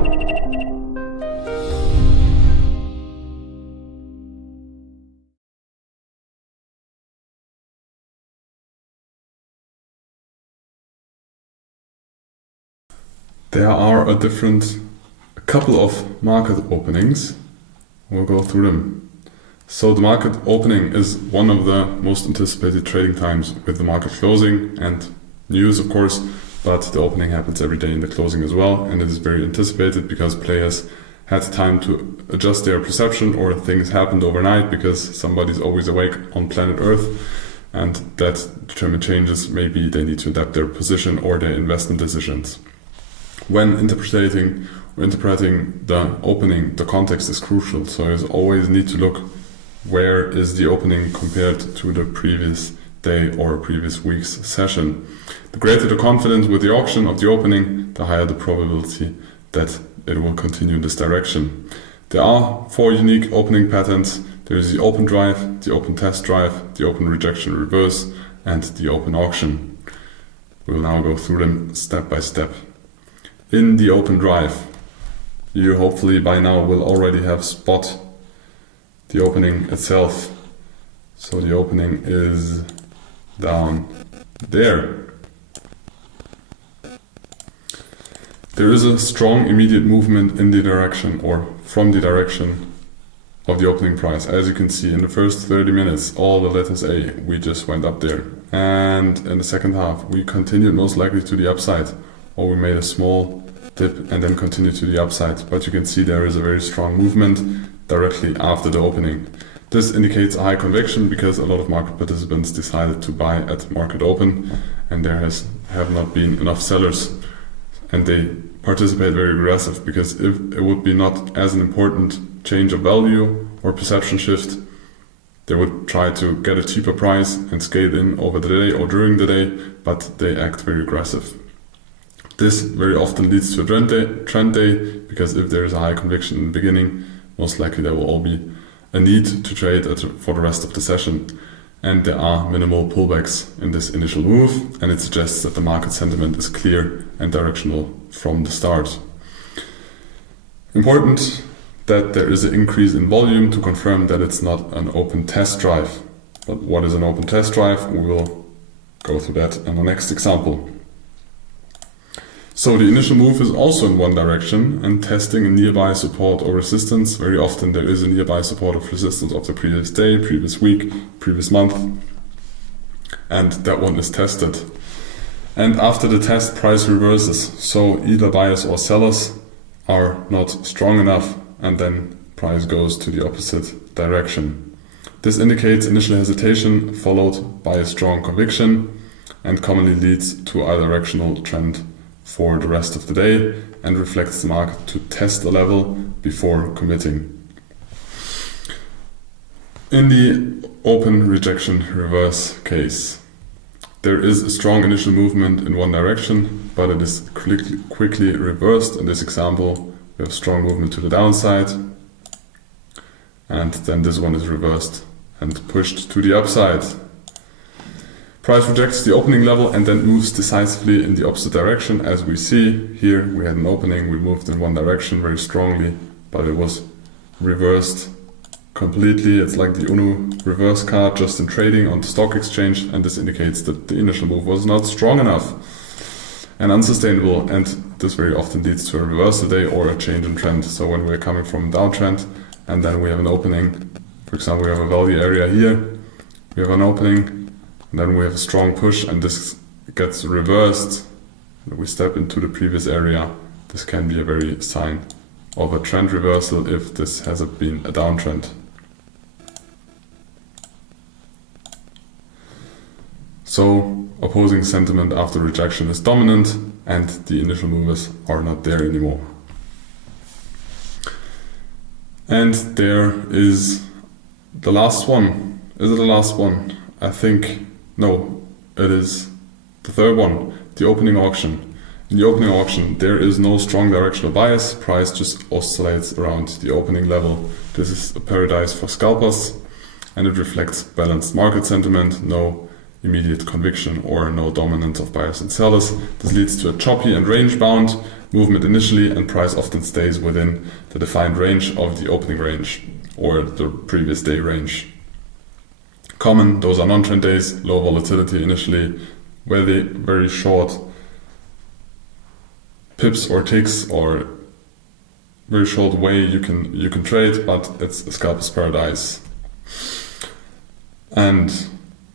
There are a couple of market openings. We'll go through them. So the market opening is one of the most anticipated trading times with the market closing and news, of course, but the opening happens every day in the closing as well, and it is very anticipated because players had time to adjust their perception, or things happened overnight because somebody's always awake on planet Earth, and that determine changes. Maybe they need to adapt their position or their investment decisions. When interpreting the opening, the context is crucial. So you always need to look where is the opening compared to the previous day or previous week's session. The greater the confidence with the auction of the opening, the higher the probability that it will continue in this direction. There are 4 unique opening patterns. There is the open drive, the open test drive, the open rejection reverse, and the open auction. We will now go through them step by step. In the open drive, you hopefully by now will already have spot the opening itself. So the opening is down there. There is a strong immediate movement in the direction or from the direction of the opening price. As you can see, in the first 30 minutes, all the letters A, we just went up there. And in the second half, we continued most likely to the upside, or we made a small dip and then continued to the upside. But you can see there is a very strong movement directly after the opening. This indicates a high conviction because a lot of market participants decided to buy at market open, and there have not been enough sellers, and they participate very aggressive, because if it would be not as an important change of value or perception shift, they would try to get a cheaper price and scale in over the day or during the day, but they act very aggressive. This very often leads to a trend day, because if there is a high conviction in the beginning, most likely there will all be a need to trade for the rest of the session. And there are minimal pullbacks in this initial move, and it suggests that the market sentiment is clear and directional from the start. Important that there is an increase in volume to confirm that it's not an open test drive. But what is an open test drive? We will go through that in the next example. So the initial move is also in one direction and testing a nearby support or resistance. Very often there is a nearby support or resistance of the previous day, previous week, previous month, and that one is tested. And after the test, price reverses. So either buyers or sellers are not strong enough, and then price goes to the opposite direction. This indicates initial hesitation followed by a strong conviction, and commonly leads to a directional trend for the rest of the day, and reflects the market to test the level before committing. In the open rejection reverse case, there is a strong initial movement in one direction, but it is quickly reversed. In this example, we have strong movement to the downside, and then this one is reversed and pushed to the upside. Price rejects the opening level and then moves decisively in the opposite direction. As we see here, we had an opening, we moved in one direction very strongly, but it was reversed completely. It's like the UNO reverse card just in trading on the stock exchange, and this indicates that the initial move was not strong enough and unsustainable, and this very often leads to a reversal day or a change in trend. So when we're coming from a downtrend and then we have an opening, for example, we have a value area here, we have an opening, and then we have a strong push, and this gets reversed. We step into the previous area. This can be a very sign of a trend reversal if this has been a downtrend. So opposing sentiment after rejection is dominant, and the initial movers are not there anymore. And there is the last one. Is it the last one? I think no, it is the third one, the opening auction. In the opening auction, there is no strong directional bias. Price just oscillates around the opening level. This is a paradise for scalpers, and it reflects balanced market sentiment, no immediate conviction or no dominance of buyers and sellers. This leads to a choppy and range bound movement initially, and price often stays within the defined range of the opening range or the previous day range. Common, those are non-trend days, low volatility initially, very short pips or ticks, or very short way you can trade, but it's a scalper's paradise. And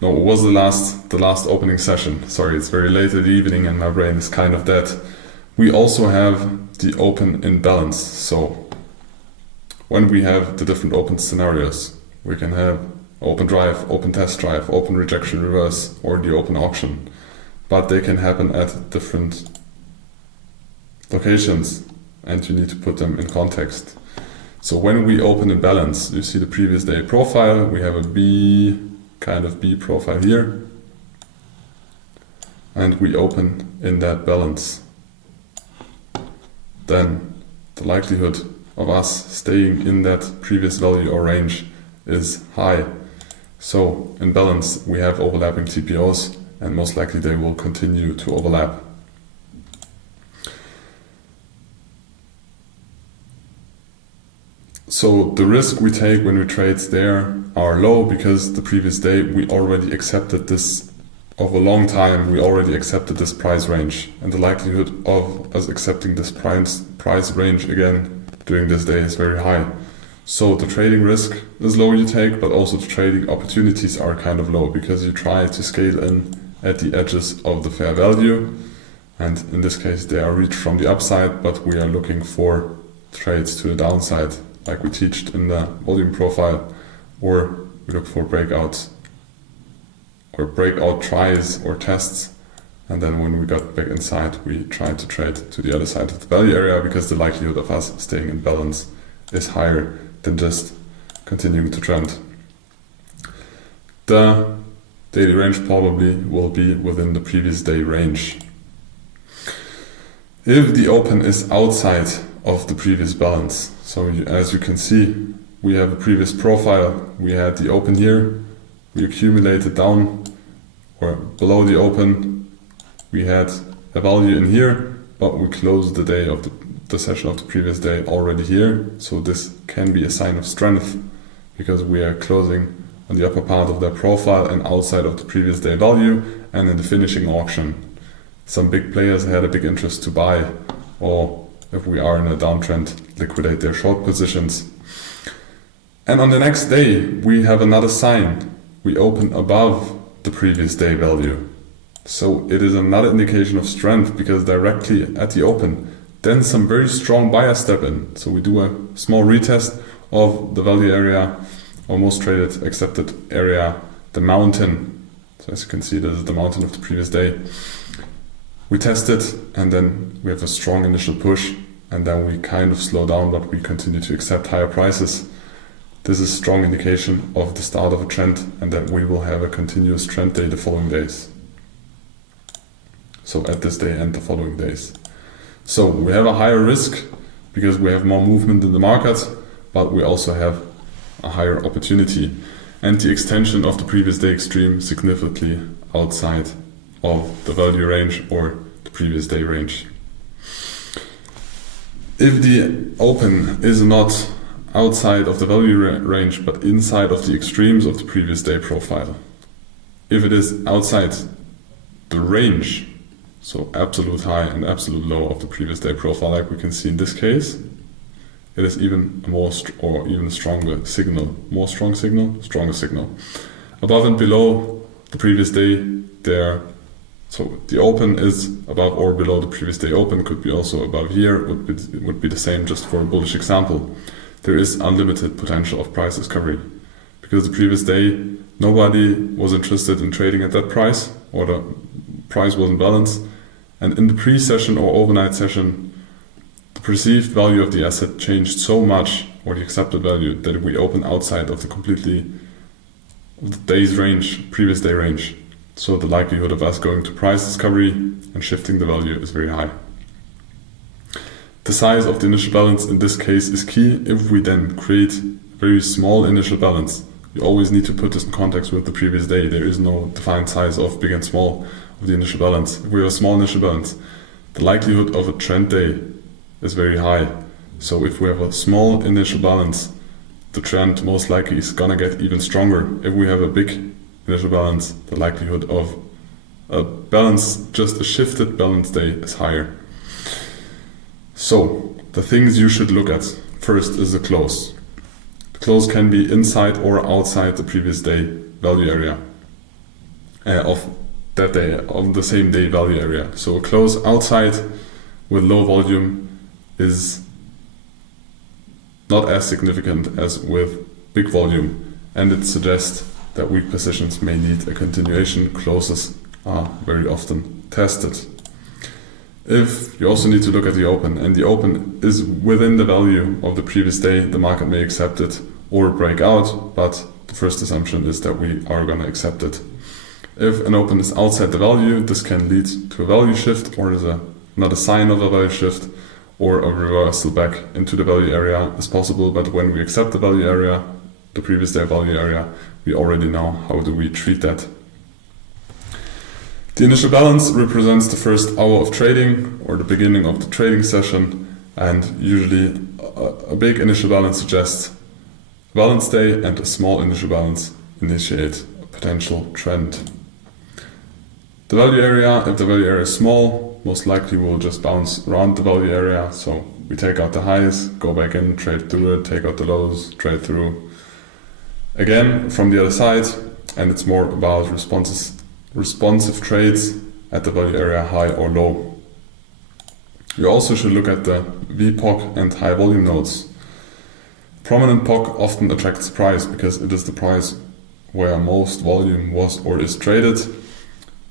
no, it was the last opening session. Sorry, it's very late in the evening and my brain is kind of dead. We also have the open in balance. So when we have the different open scenarios, we can have open drive, open test drive, open rejection reverse, or the open auction. But they can happen at different locations and you need to put them in context. So when we open in balance, you see the previous day profile, we have a B profile here, and we open in that balance. Then the likelihood of us staying in that previous value or range is high. So in balance we have overlapping TPOs and most likely they will continue to overlap. So the risk we take when we trade there are low because the previous day we already accepted this, over a long time we already accepted this price range, and the likelihood of us accepting this price range again during this day is very high. So the trading risk is low you take, but also the trading opportunities are kind of low because you try to scale in at the edges of the fair value, and in this case they are reached from the upside, but we are looking for trades to the downside, like we teached in the volume profile, or we look for breakouts or breakout tries or tests, and then when we got back inside we try to trade to the other side of the value area because the likelihood of us staying in balance is higher than just continuing to trend. The daily range probably will be within the previous day range. If the open is outside of the previous balance, so as you can see, we have a previous profile, we had the open here, we accumulated down or below the open, we had a value in here, but we closed the day of the session of the previous day already here, so this can be a sign of strength because we are closing on the upper part of that profile and outside of the previous day value. And in the finishing auction, some big players had a big interest to buy, or if we are in a downtrend, liquidate their short positions. And on the next day we have another sign, we open above the previous day value, so it is another indication of strength because directly at the open then some very strong buyers step in. So we do a small retest of the value area, or most traded accepted area, the mountain. So as you can see, this is the mountain of the previous day. We test it and then we have a strong initial push, and then we kind of slow down, but we continue to accept higher prices. This is a strong indication of the start of a trend and that we will have a continuous trend day the following days. So at this day and the following days. So we have a higher risk because we have more movement in the market, but we also have a higher opportunity and the extension of the previous day extreme significantly outside of the value range or the previous day range. If the open is not outside of the value range but inside of the extremes of the previous day profile, if it is outside the range, so absolute high and absolute low of the previous day profile, like we can see in this case, it is even a more or even stronger signal, stronger signal. Above and below the previous day there, so the open is above or below the previous day open, could be also above here, would be the same just for a bullish example. There is unlimited potential of price discovery because the previous day nobody was interested in trading at that price, or the price was in balance, and in the pre-session or overnight session the perceived value of the asset changed so much, or the accepted value, that we open outside of the day's range, previous day range. So the likelihood of us going to price discovery and shifting the value is very high. The size of the initial balance in this case is key. If we then create a very small initial balance, you always need to put this in context with the previous day. There is no defined size of big and small of the initial balance. If we have a small initial balance, the likelihood of a trend day is very high. So if we have a small initial balance, the trend most likely is gonna get even stronger. If we have a big initial balance, the likelihood of a balance, just a shifted balance day, is higher. So the things you should look at first is the close. The close can be inside or outside the previous day value area of that day, on the same day value area. So a close outside with low volume is not as significant as with big volume, and it suggests that weak positions may need a continuation. Closes are very often tested. If you also need to look at the open, and the open is within the value of the previous day, the market may accept it or break out, but the first assumption is that we are going to accept it. If an open is outside the value, this can lead to a value shift, or is another sign of a value shift, or a reversal back into the value area is possible. But when we accept the value area, the previous day value area, we already know how do we treat that. The initial balance represents the first hour of trading or the beginning of the trading session, and usually a big initial balance suggests a balance day, and a small initial balance initiates a potential trend. The value area, if the value area is small, most likely we'll just bounce around the value area. So we take out the highs, go back in, trade through it, take out the lows, trade through again from the other side, and it's more about responsive trades at the value area high or low. You also should look at the VPOC and high volume nodes. Prominent POC often attracts price because it is the price where most volume was or is traded,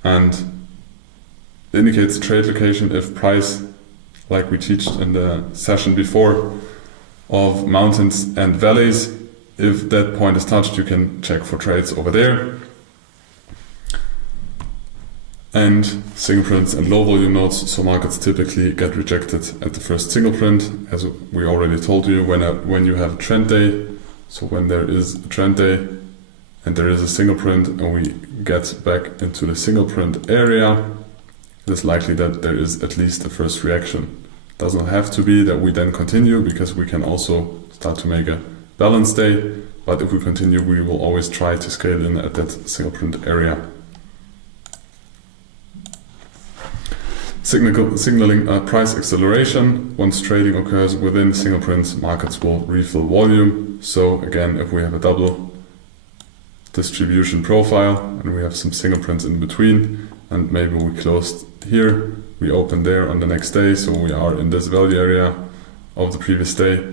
and indicates trade location if price, like we teach in the session before, of mountains and valleys, if that point is touched, you can check for trades over there. And single prints and low volume nodes, so markets typically get rejected at the first single print, as we already told you, when you have a trend day. So when there is a trend day and there is a single print and we get back into the single print area, it is likely that there is at least a first reaction. It does not have to be that we then continue, because we can also start to make a balance day, but if we continue, we will always try to scale in at that single print area. Signaling a price acceleration. Once trading occurs within single prints, markets will refill volume. So again, if we have a double distribution profile and we have some single prints in between, and maybe we closed here, we open there on the next day, so we are in this value area of the previous day,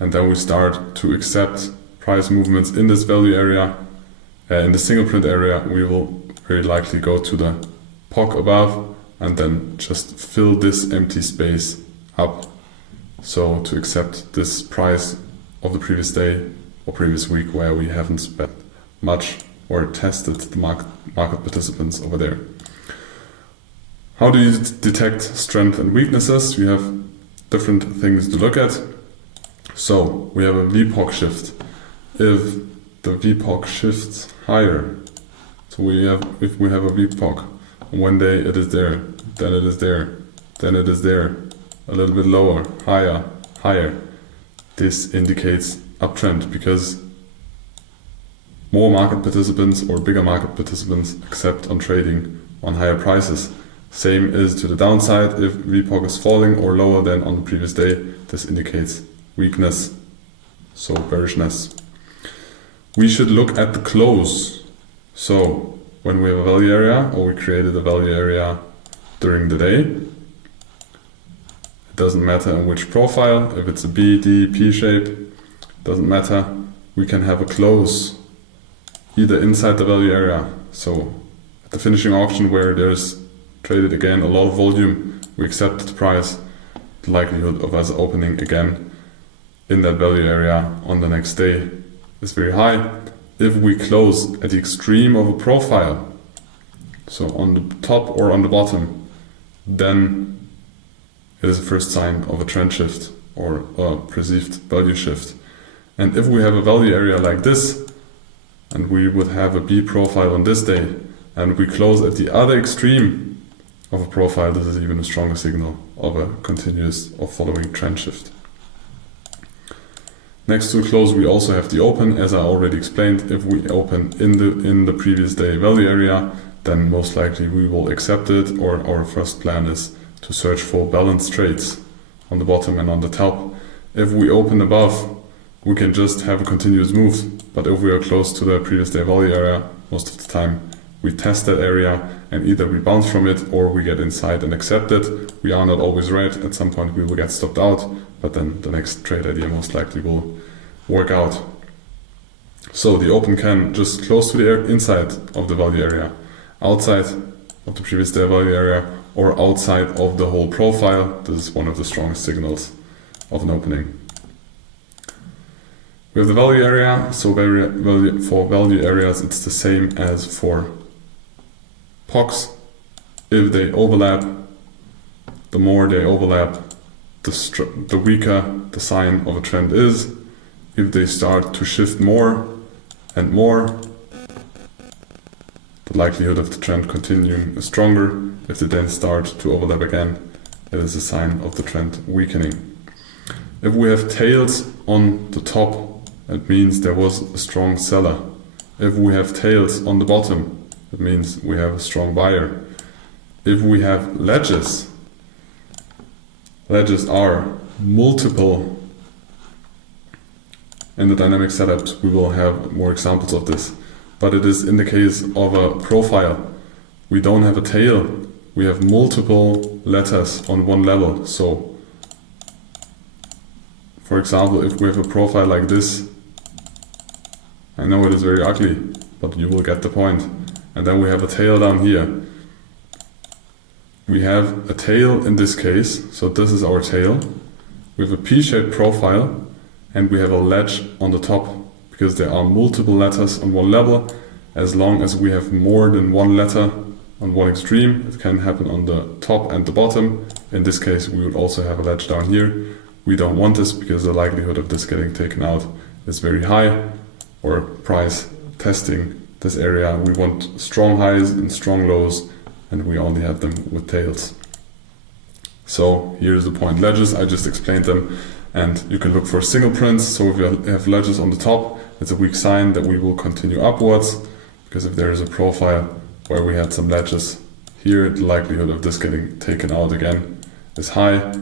and then we start to accept price movements in this value area. In the single print area, we will very likely go to the POC above and then just fill this empty space up. So to accept this price of the previous day or previous week where we haven't spent much or tested the market participants over there. How do you detect strength and weaknesses? We have different things to look at. So we have a VPOC shift. If the VPOC shifts higher, so if we have a VPOC, one day it is there, then it is there, then it is there, a little bit lower, higher, higher. This indicates uptrend because more market participants or bigger market participants accept on trading on higher prices. Same is to the downside. If VPOC is falling or lower than on the previous day, this indicates weakness, so bearishness. We should look at the close. So when we have a value area, or we created a value area during the day, it doesn't matter in which profile, if it's a B, D, P shape, doesn't matter. We can have a close either inside the value area. So at the finishing auction where there's traded again a lot of volume, we accept the price, the likelihood of us opening again in that value area on the next day is very high. If we close at the extreme of a profile, so on the top or on the bottom, then it is the first sign of a trend shift or a perceived value shift. And if we have a value area like this, and we would have a B profile on this day, and we close at the other extreme of a profile, this is even a stronger signal of a continuous or following trend shift. Next to close, we also have the open. As I already explained, if we open in the previous day value area, then most likely we will accept it, or our first plan is to search for balanced trades on the bottom and on the top. If we open above, we can just have a continuous move, but if we are close to the previous day value area, most of the time we test that area and either we bounce from it or we get inside and accept it. We are not always right. At some point we will get stopped out, but then the next trade idea most likely will work out. So the open can just close to the inside of the value area, outside of the previous day value area, or outside of the whole profile. This is one of the strongest signals of an opening. We have the value area, so for value areas it's the same as for POCs. If they overlap, the more they overlap, the weaker the sign of a trend is. If they start to shift more and more, the likelihood of the trend continuing is stronger. If they then start to overlap again, it is a sign of the trend weakening. If we have tails on the top, it means there was a strong seller. If we have tails on the bottom, it means we have a strong buyer. If we have ledges are multiple. In the dynamic setups, we will have more examples of this. But it is in the case of a profile. We don't have a tail. We have multiple letters on one level. So, for example, if we have a profile like this, I know it is very ugly, but you will get the point. And then we have a tail down here. We have a tail in this case, so this is our tail. We have a P-shaped profile, and we have a ledge on the top, because there are multiple letters on one level. As long as we have more than one letter on one extreme, it can happen on the top and the bottom. In this case, we would also have a ledge down here. We don't want this because the likelihood of this getting taken out is very high, or price testing this area. We want strong highs and strong lows, and we only have them with tails. So here's the point. Ledges, I just explained them, and you can look for single prints. So if you have ledges on the top, it's a weak sign that we will continue upwards, because if there is a profile where we had some ledges here, the likelihood of this getting taken out again is high.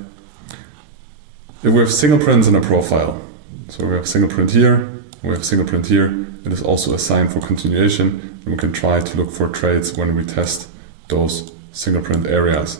If we have single prints in a profile, so we have single print here, we have single print here, it is also a sign for continuation, and we can try to look for trades when we test those single print areas.